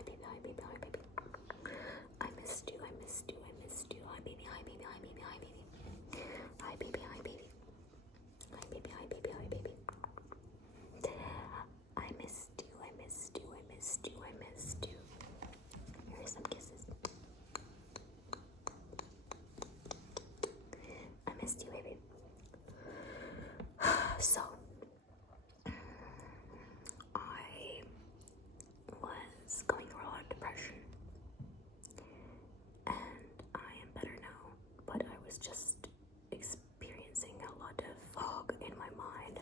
hi baby, hi baby, hi baby. I missed you, I missed you, I missed you. Hi baby, hi baby, hi baby, hi baby. Hi baby, hi baby. Hi baby, hi baby, hi baby. I missed you, I missed you, I missed you, I missed you. Here are some kisses. I missed you, baby. So, I was going through a lot of depression, and I am better now, but I was just experiencing a lot of fog in my mind,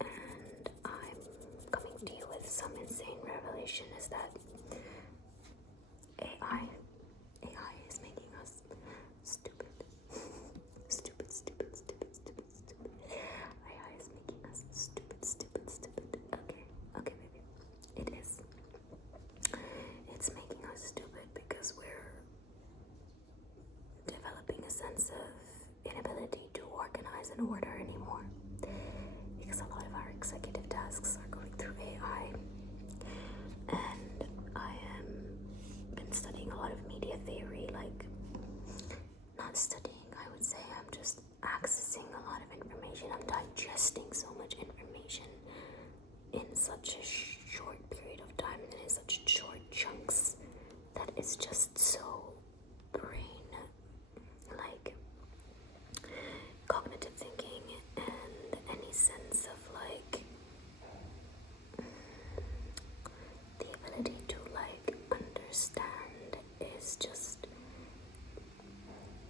and I'm coming to you with some insane revelation is that AI is making us stupid. Stupid, stupid, stupid, stupid, stupid. AI is making us stupid, stupid, stupid. Okay, baby. It is. It's making us stupid because we're developing a sense of inability to organize and order anymore. Because a lot of our executive tasks are going through AI. And I am been studying a lot of media theory, like not studying, I would say I'm just accessing a lot of information. I'm digesting so much information in such a short period of time and in such short chunks that it's just so brain, like cognitive thinking and any sense of like the ability to like understand is just,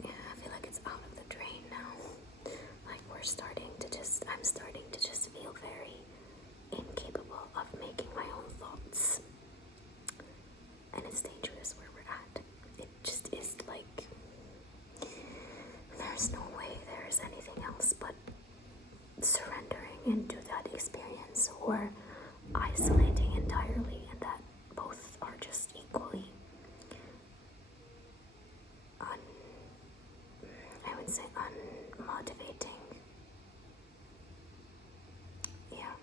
yeah, I feel like it's out of the drain now. Like I'm starting to just feel very incapable of making my own thoughts. And it's dangerous where we're at. It just is like, there's no way there's anything else but surrendering into that experience or isolating entirely, and that both are just equally I would say unmotivating. Yeah,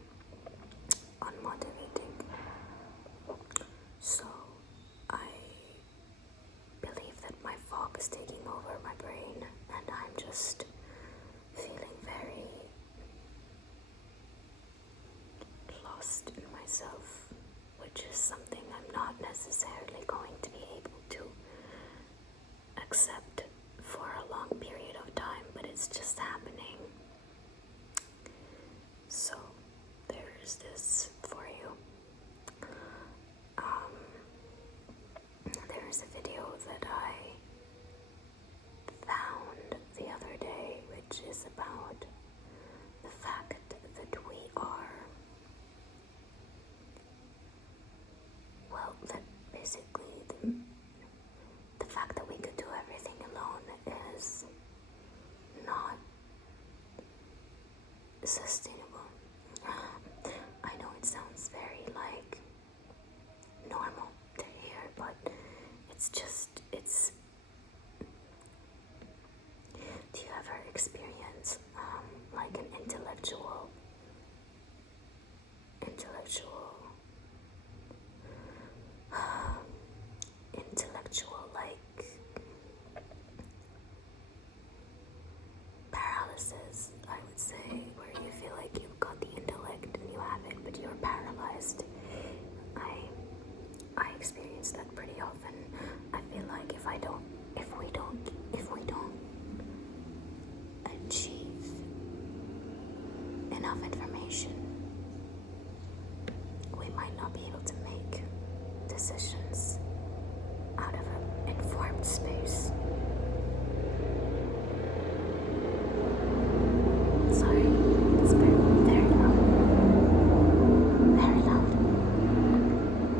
unmotivating. So I believe that my fog is taking over my brain and I'm just feeling very lost in myself, which is something I'm not necessarily going to be able to accept for a long period of time, but it's just happening. So there's this for you. There's a video that I found the other day, which is about the fact that we are, well, that basically the fact that we could do everything alone is not sustainable. I know it sounds very like normal to hear, but it's do you ever experience like an intellectual like paralysis, I would say, where you feel like you've got the intellect and you have it, but you're paralyzed? I experience that pretty often. I feel like if we don't achieve enough information, we might not be able to make decisions out of an informed space. Sorry, it's very loud. Very loud.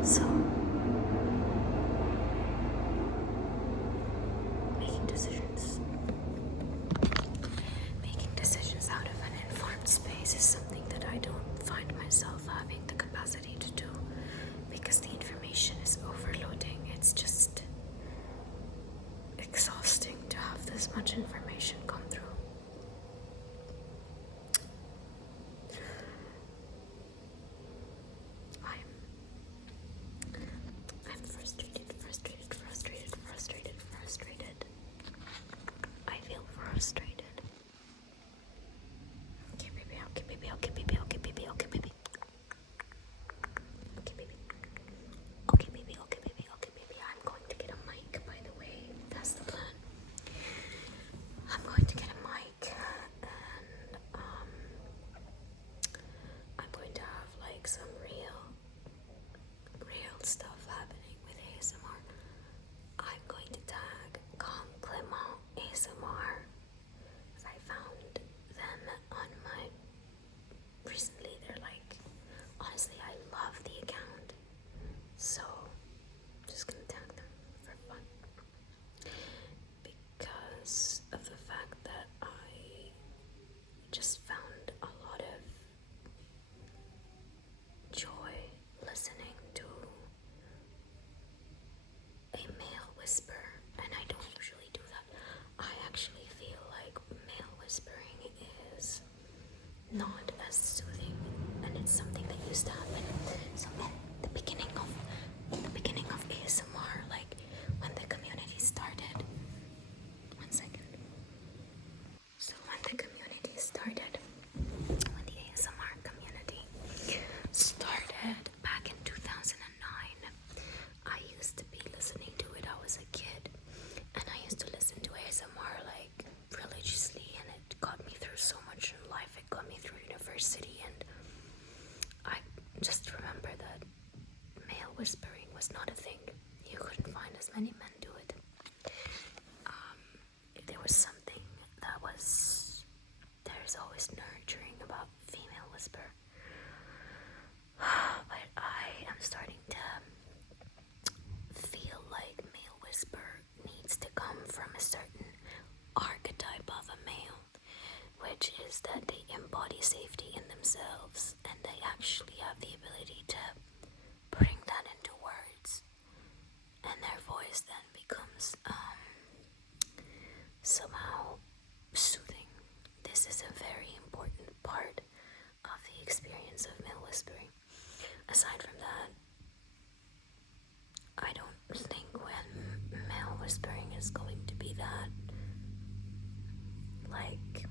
So, making decisions out of an informed space is something that I don't find myself having the capacity to do because the information is overloading. It's just exhausting. stuff happening with ASMR, I'm going to tag Calm Clement ASMR, because I found them on my recently. They're like, honestly, I love the account, so I'm just gonna tag them for fun because of the fact that I just found a lot of joy listening to a male whisper, and I don't usually do that. I actually feel like male whispering is not as soothing, and it's something that used to happen. So at the beginning of ASMR, like when the community started, one second. So when the ASMR community started back in 2009, I used to be listening to it. I was a kid, and I used to listen to ASMR like religiously, and it got me through so much in life. It got me through university, and I just remember that male whispering was not a thing. You couldn't find as many men do it. There was something that was, there's always nurturing about female whisper. But I am starting to feel like male whisper needs to come from a certain archetype of a male, which is that they embody safety in themselves, and they actually have the ability to bring that into words, and their voice then becomes somehow soothing. This is a very important part of the experience of male whispering. Aside from that, I don't think when male whispering is going to be that, like,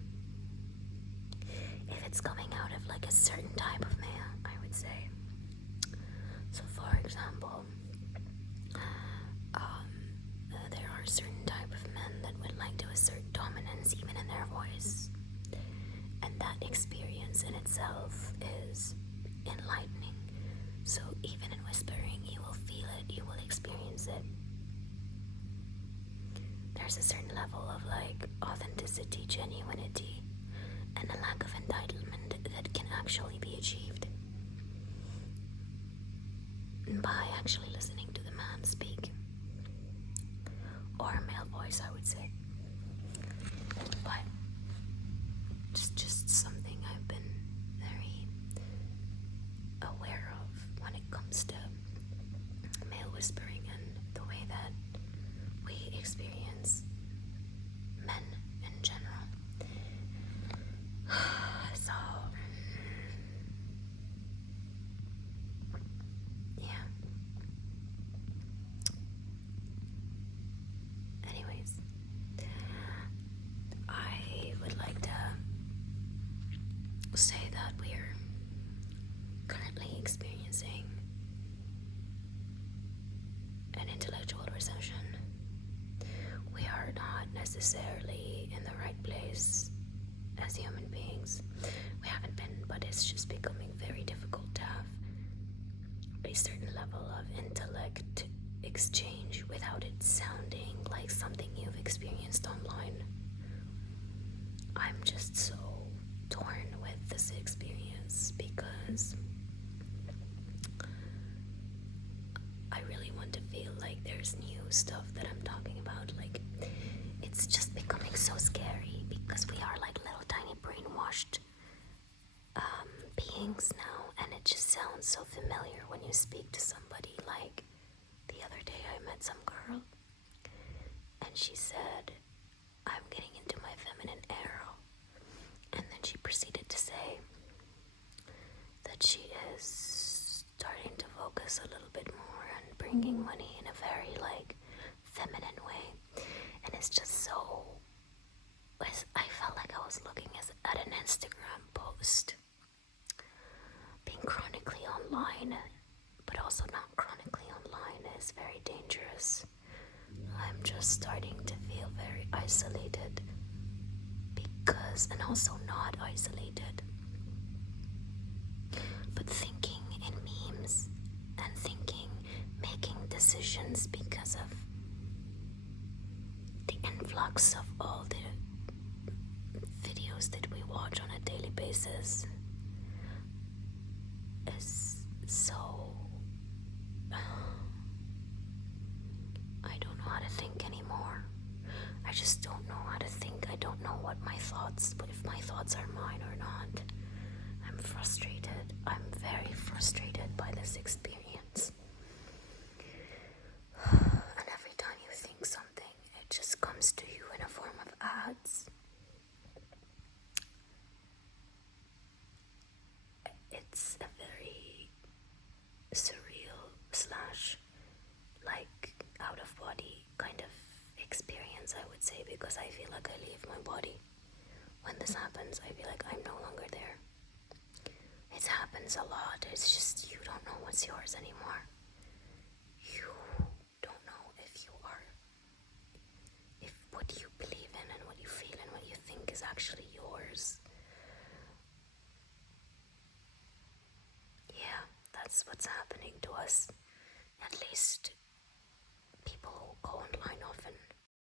if it's coming out of like a certain type of male, I would say. So for example, there are certain type of men that would like to assert dominance even in their voice, and that experience in itself is enlightening. So even in whispering, you will feel it, you will experience it. There's a certain level of like authenticity, genuinity, and a lack of entitlement that can actually be achieved by actually listening to the man speak, or a male voice, I would say. But it's just something I've been very aware of when it comes to male whispering and the way that we experience men in general. So yeah. Anyways, I would like to say that we're currently experiencing an intellectual recession. We are not necessarily in the right place as human beings. We haven't been, but it's just becoming very difficult to have a certain level of intellect exchange without it sounding like something you've experienced online. I'm just so torn with this experience because I really want to feel like there's new stuff that I'm talking about. Like, it's just becoming so scary because we are like little tiny brainwashed beings now, and it just sounds so familiar when you speak to somebody. Like the other day I met some girl, and she said, I'm getting into my feminine era, and then she proceeded to say that she is starting to focus a little bit more on bringing money in a very like feminine way, and it's just so, I felt like I was looking at an Instagram post. Being chronically online, but also not chronically online, is very dangerous. I'm just starting to feel very isolated because, and also not isolated, but thinking in memes and thinking crux of all the videos that we watch on a daily basis is so... I don't know how to think anymore. I just don't know how to think. I don't know what my thoughts, if my thoughts are mine or not. I'm frustrated. I'm very frustrated by this experience. And every time you think something, it just comes to you in a form of ads. It's a very surreal slash like out of body kind of experience, I would say, because I feel like I leave my body. When this happens, I feel like I'm no longer there. It happens a lot. It's just you don't know what's yours anymore. You don't know if what you believe in and what you feel and what you think is actually yours. Yeah, that's what's happening to us.